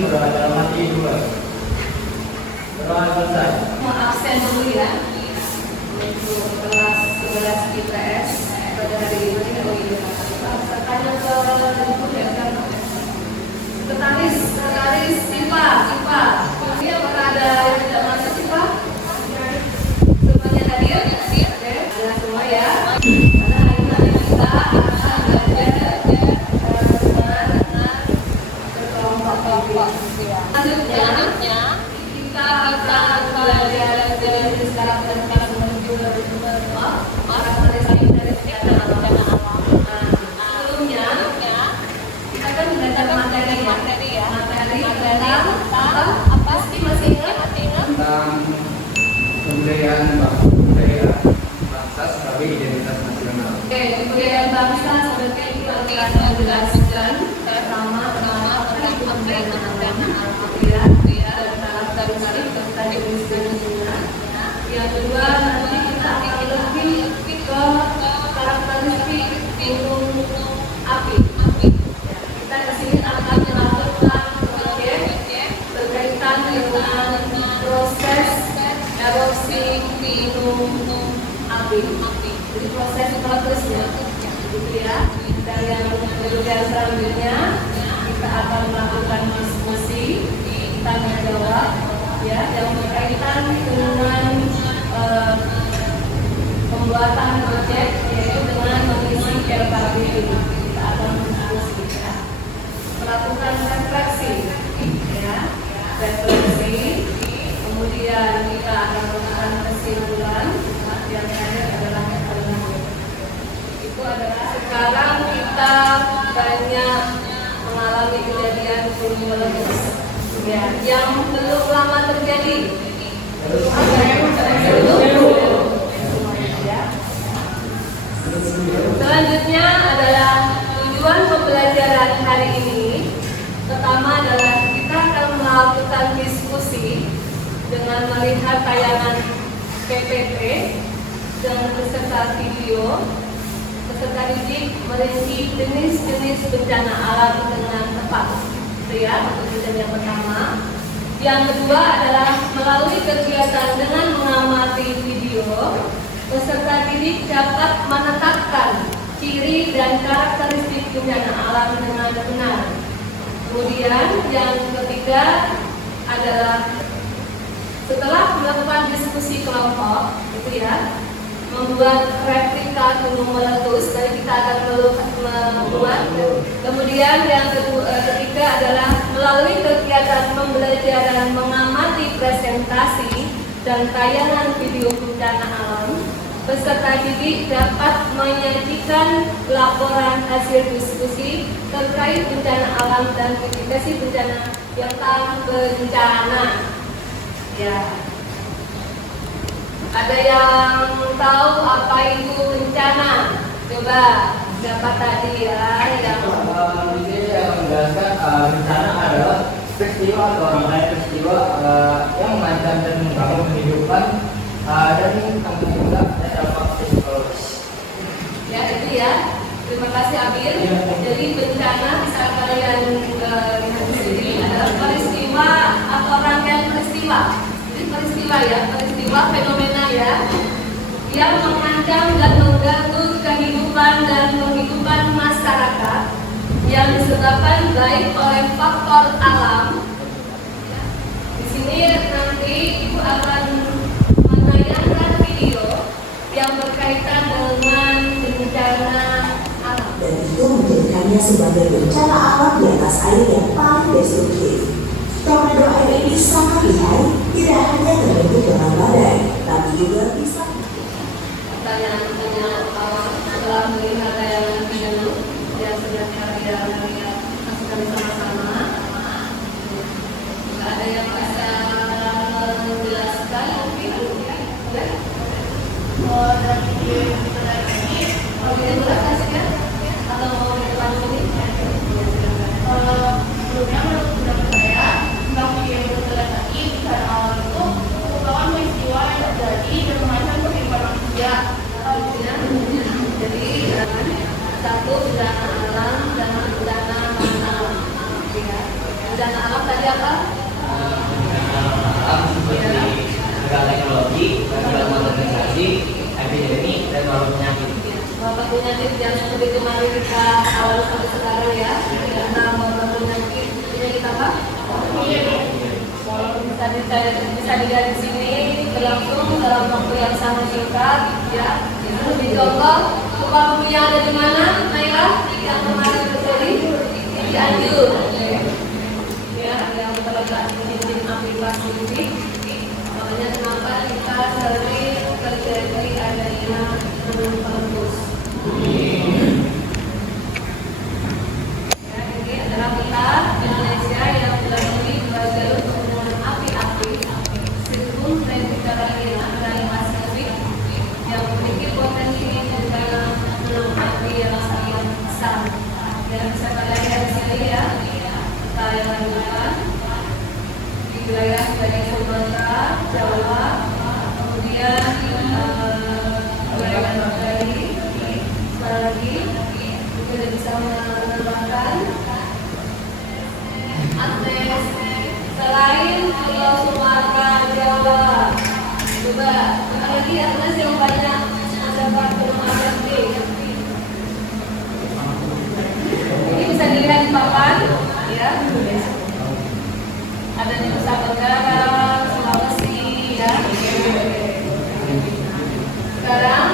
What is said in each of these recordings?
udah ada mati dua. Terus selesai. Mau absen dulu ya. Untuk kelas 11 IPS pada hari ini tanya ke sekretaris IPA. Ini apakah ada yang tidak masuk IPA? Semuanya hadir? Oke, ada semua ya. Karena hari ini kita akan belajar dengan berkelompok. Selanjutnya kita akan belajar dari karakter menuju karakteristik dari kegiatan alam. Sebelumnya kita akan belajar materi ya. Materi tentang apa sih, masih ingat? Tentang kebudayaan bangsa sebagai identitas nasional. Oke, kebudayaan bangsa sebagai itu akan menjelaskan pertama apa itu kebudayaan alam dan karakteristik serta jenis-jenisnya. Yang kedua nanti kita akan lebih ke karakteristik gunung api. Kita di sini akan melakukan proyek berkaitan dengan proses erupsi gunung api. Jadi proses prosesnya, gitu ya. Dan yang selanjutnya kita akan melakukan diskusi, tanya jawab, ya, yang berkaitan dengan pembuatan proyek, yaitu dengan mengisi LKB. Kita akan berdiskusi, ya. Melakukan refleksi, ya, kemudian kita akan melakukan kesimpulan. Yang terakhir adalah itu adalah sekarang kita banyak mengalami kejadian gunung meletus, ya, yang belum lama terjadi. Selanjutnya adalah tujuan pembelajaran hari ini. Pertama adalah kita akan melakukan diskusi dengan melihat tayangan PPT dengan peserta video. Peserta didik merinci jenis-jenis bencana alam dengan tepat. Itu ya, untuk tujuan yang pertama. Yang kedua adalah melalui kegiatan dengan mengamati video, peserta didik dapat menetapkan ciri dan karakteristik bencana alam dengan benar. Kemudian yang ketiga adalah setelah melakukan diskusi kelompok, itu ya, membuat replika gunung meletus. Tadi kita akan membuat. Kemudian yang ketiga adalah melalui kegiatan pembelajaran mengamati presentasi dan tayangan video bencana alam, peserta didik dapat menyajikan laporan hasil diskusi terkait bencana alam dan mitigasi bencana tentang bencana. Ya. Ada yang tahu apa itu bencana? Coba siapa tadi ya yang Ini yang menjelaskan bencana adalah peristiwa atau rangkaian peristiwa yang mengancam dan mengganggu kehidupan dan tanggung jawab dan dampak psikologis. ya itu ya. Terima kasih Amir. Jadi bencana bisa kalian lihat di sini adalah peristiwa atau rangkaian peristiwa. Jadi peristiwa ya, peristiwa fenomena ya, yang mengancam dan mengganggu kehidupan dan penghidupan masyarakat yang disebabkan baik oleh faktor alam. Di sini nanti Ibu akan menayangkan video yang berkaitan dengan bencana alam. Dan itu menjadikannya sebagai bencana alam di atas air yang paling destruktif. Tornado air ini sangat lihai, tidak hanya terbentuk dengan badai, tapi juga bisa. Pertanyaan-pertanyaan awal setelah melihat tayangan video yang sudah kalian lihat, masukkan sama-sama. Jika ada yang bisa menjelaskan mungkin ya. Dari video ini, mau dijelaskan ya? Atau mau dilanjut ini? Sebelumnya menurut saya tentang video yang kita tadi bencana alam itu merupakan peristiwa yang terjadi dan mengancam kehidupan manusia. Jadi satu bencana alam dan bencana non alam. Bencana alam tadi tadi apa? Seperti segala teknologi, segala modernisasi, epidemi, dan wabah penyakit. Wabah penyakit yang seperti kemarin kita awal sampai sekarang ya. Karena wabah penyakit kita apa? Bisa dilihat di sini berlangsung dalam waktu yang sangat singkat ya. Lebih contoh gempa bumi yang ada di mana, Naila? Yang kemarin terjadi di Cianjur. Ya, yang terletak di cincin api Pasifik. Makanya kenapa kita sering terjadi adanya meletus. Ya, ini adalah peta Indonesia yang melalui dua jalur pertemuan api-api Sirkum dan Mediterania dari Pasifik yang memiliki potensi bencana gunung api yang sangat besar. Dan bisa kalian lihat di sini ya, saya lanjutkan di wilayah dari Sumatera, Jawa, kemudian wilayah Bali, lagi kita bisa menambahkan Andes selain Pulau Sumatera, Jawa, coba lagi Andes yang banyak terdapat gunung api. Ini bisa dilihat di papan, ya. Ada di Nusa Tenggara, Sulawesi, ya. Sekarang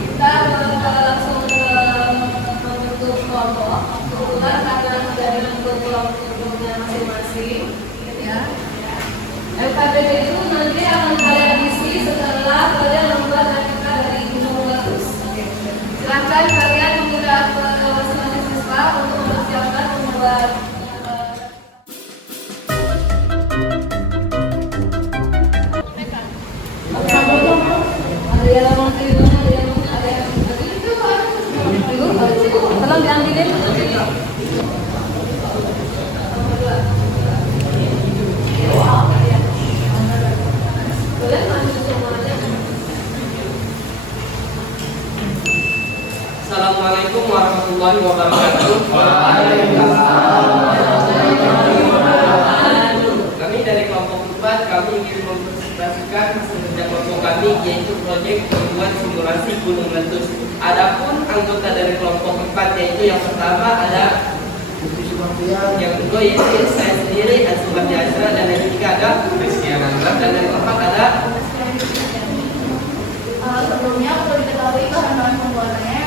kita langsung membentuk kelompok. Kebetulan karena sudah dibentuk kelompoknya masing-masing, ya. LKPD itu nanti akan kalian isi setelah kalian membuat RPK dari gunung meletus. Silakan kalian menggunakan masing-masing siswa untuk mempersiapkan membuat tolong diambilin. Assalamualaikum warahmatullahi wabarakatuh. Kami dari kelompok 4, kami ingin mempresentasikan hasil kerja kelompok kami, yaitu proyek membuat simulasi gunung meletus. Adapun anggota dari kelompok 4, yaitu yang pertama ada yang kedua yaitu saya sendiri, Azumar Jasra, dan yang ketiga ada Kristiana, dan yang keempat ada sebelumnya perlu diketahui bahan-bahan pembuatannya.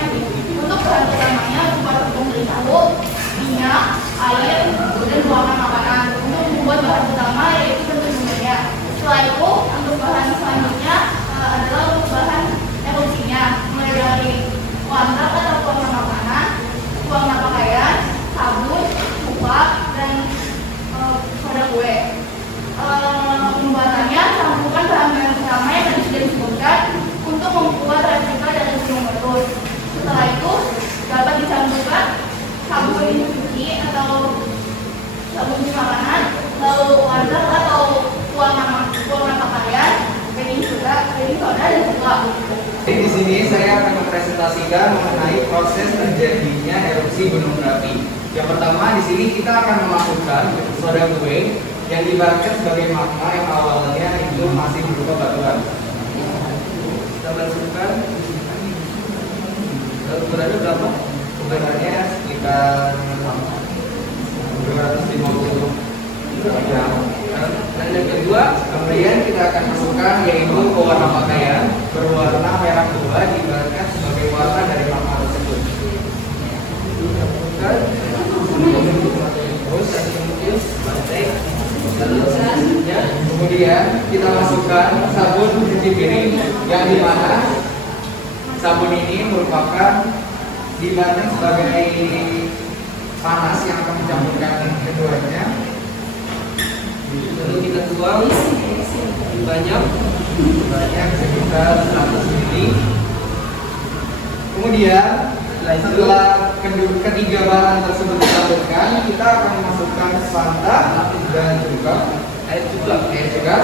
Untuk bahan utamanya berupa tepung terigu, minyak, air, dan warna makanan. Untuk membuat bahan utama yaitu bentuk bumbunya. Setelah itu untuk bahan selanjutnya adalah untuk bahan emulsinya, mulai dari warna atau warna makanan, warna pakaian, sabun, kupat, dan soda kue. Pembuatannya campuran bahan-bahan utama yang tadi sudah disebutkan untuk membuat replika dari gunung meletus. Setelah itu dapat dicampurkan sabun cuci atau sabun cuci makanan, lalu warna atau warna pakaian, baking soda, dan juga. Di sini saya akan mempresentasikan mengenai proses terjadinya erupsi gunung berapi. Yang pertama di sini kita akan memasukkan soda kue yang diibaratkan sebagai magma yang awalnya itu masih berupa batuan. kita masukkan ukurannya berapa? Ukurannya sekitar 250 gram. Dan yang kedua, Kemudian kita akan masukkan yaitu pewarna pakaian berwarna merah tua diibaratkan sebagai warna dari magma tersebut. masukkan terus dan kemudian lantai. Lalu selanjutnya Kemudian kita masukkan sabun cuci piring yang dimana sabun ini merupakan diibaratkan sebagai panas yang akan mencampurkan keduanya. lalu kita tuang banyak. Sebanyak sekitar 100 ml. Kemudian setelah ketiga bahan tersebut dicampurkan, kita akan memasukkan santan dan juga Air juga.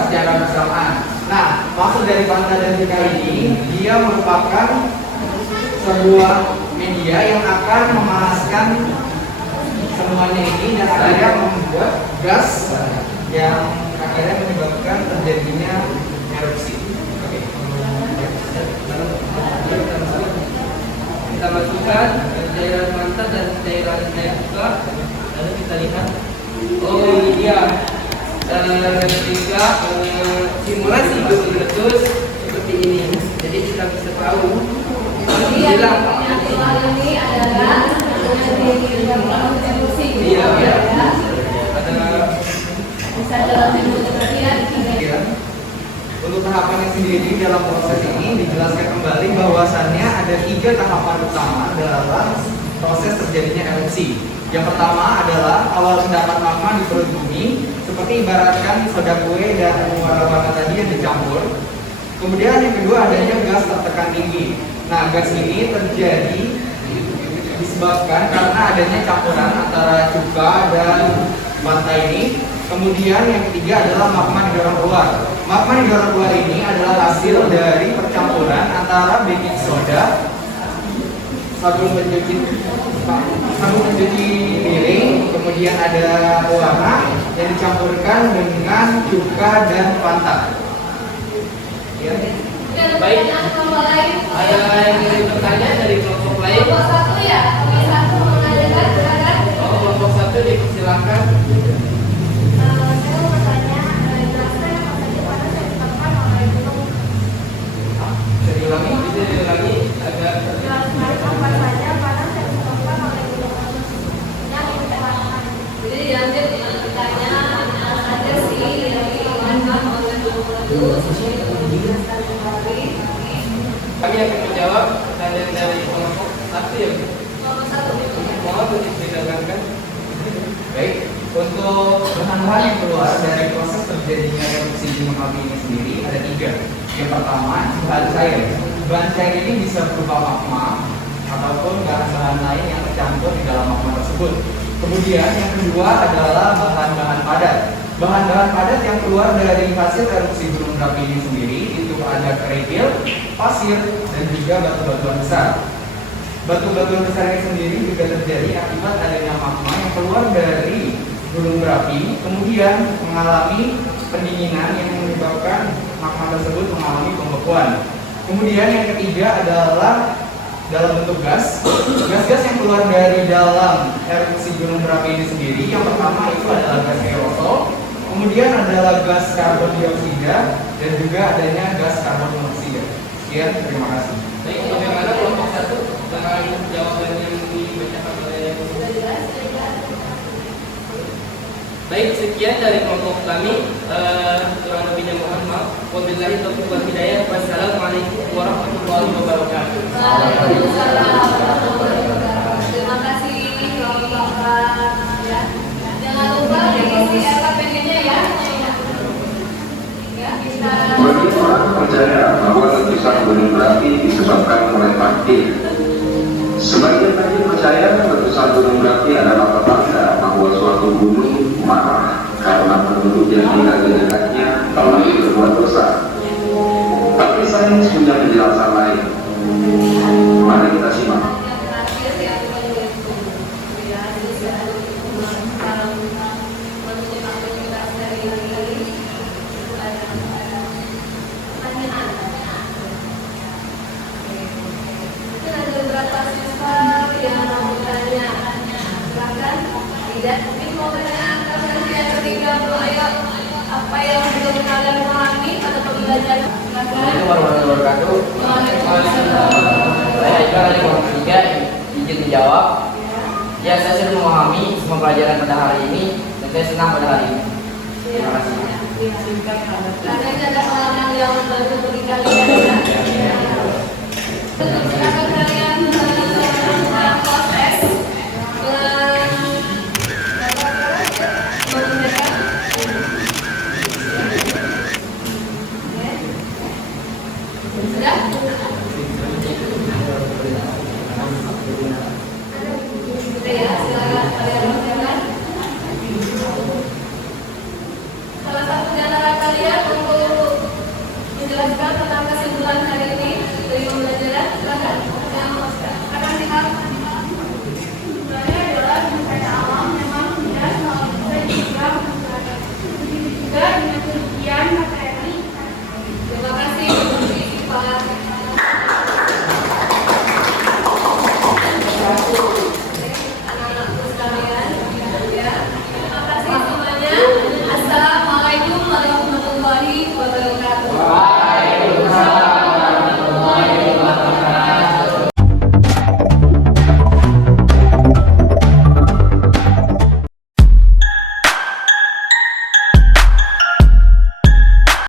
secara bersamaan. Nah, maksud dari Fanta dan Jika ini, dia merupakan sebuah media yang akan memanaskan semuanya ini dan akhirnya membuat gas yang akhirnya menyebabkan terjadinya erupsi. Oke. Kita masukkan cairan mantap dan cairan air buka, lalu kita lihat. Oh ini dia. Ketika simulasi gunung meletus seperti ini, jadi kita bisa tahu. Jadi yang keluar ini adalah erupsi. Iya, iya. Ada Bisa dalam berarti ya. Untuk tahapannya sendiri dalam proses ini dijelaskan kembali bahwasannya ada 3 tahapan utama dalam proses terjadinya erupsi. Yang pertama adalah awal endapan magma di perut bumi, seperti ibaratkan soda kue dan warna-warna tadi yang dicampur. Kemudian yang kedua adanya gas tertekan tinggi. Nah, gas ini terjadi disebabkan karena adanya campuran antara cuka dan bata ini. Kemudian yang ketiga adalah magma didorong keluar. Magma didorong keluar ini adalah hasil dari percampuran antara baking soda, sabun pencuci piring, kemudian ada warna yang dicampurkan dengan cuka dan fanta. Ya. baik. Ada yang ingin bertanya dari kelompok lain? Kelompok satu ya, kelompok satu mengadakan silakan. Oh, kelompok satu dipersilakan. Saya mau bertanya, jelaskan apa saja pada saya disebabkan oleh gunung. Bisa diulangi, agak Jelaskan apa saja pada saya disebabkan oleh gunung yang menyebabkan. Jadi yang ditanya ada sih yang dilakukan oleh gunung kami akan menjawab pertanyaan dari kelompok satu ya. Kelompok satu. Mohon dipersilakan. Baik, untuk bahan-bahan yang keluar dari proses terjadinya erupsi gunung api ini sendiri ada 3. Yang pertama, bahan cair. Bahan cair ini bisa berupa magma ataupun bahan-bahan lain yang tercampur di dalam magma tersebut. Kemudian yang kedua adalah bahan-bahan padat. Bahan-bahan padat yang keluar dari hasil erupsi gunung berapi ini sendiri itu ada kerikil, pasir, dan juga batu-batuan besar. Batu-batuan besar ini sendiri juga terjadi akibat adanya magma yang keluar dari gunung berapi, kemudian mengalami pendinginan yang menyebabkan magma tersebut mengalami pembekuan. Kemudian yang ketiga adalah dalam bentuk gas. Gas-gas yang keluar dari dalam erupsi gunung berapi ini sendiri, yang pertama itu adalah gas aerosol, kemudian adalah gas karbon dioksida, dan juga adanya gas karbon monoksida. Sekian, terima kasih. Baik, bagaimana kelompok satu dengan jawaban yang dibacakan oleh Baik, sekian dari kelompok kami. Kurang lebihnya mohon maaf. Wabillahi taufiq wal hidayah. Wassalamualaikum warahmatullahi wabarakatuh. Waalaikumsalam warahmatullahi wabarakatuh. Terima kasih kelompok ya. Jangan lupa diisi LKPD-nya ya. Ya, kita Bagi orang percaya bahwa letusan gunung berapi disebabkan oleh takdir. Sebagian lagi percaya letusan gunung berapi adalah petanda bahwa suatu gunung marah karena penduduk yang tinggal di dekatnya telah berbuat dosa. Tapi sains punya penjelasan lain. Mari kita simak. yang terakhir yang ya, jadi saya menutup aktivitas dari ini itu ada pertanyaan. Mungkin ada beberapa siswa yang mau bertanya. Silakan. Tidak, mungkin mau menanyakan nanti yang ketiga ayo apa yang belum kalian pahami pada pembelajaran. Assalamualaikum Silakan. warahmatullahi wabarakatuh. Waalaikumsalam. Saya Haikal dari kelompok 3, izin dijawab. Ya, saya sudah memahami semua pelajaran pada hari ini dan saya senang pada hari ini. Terima kasih. Karena ini ada orang yang baru bagi kalian ya. Silakan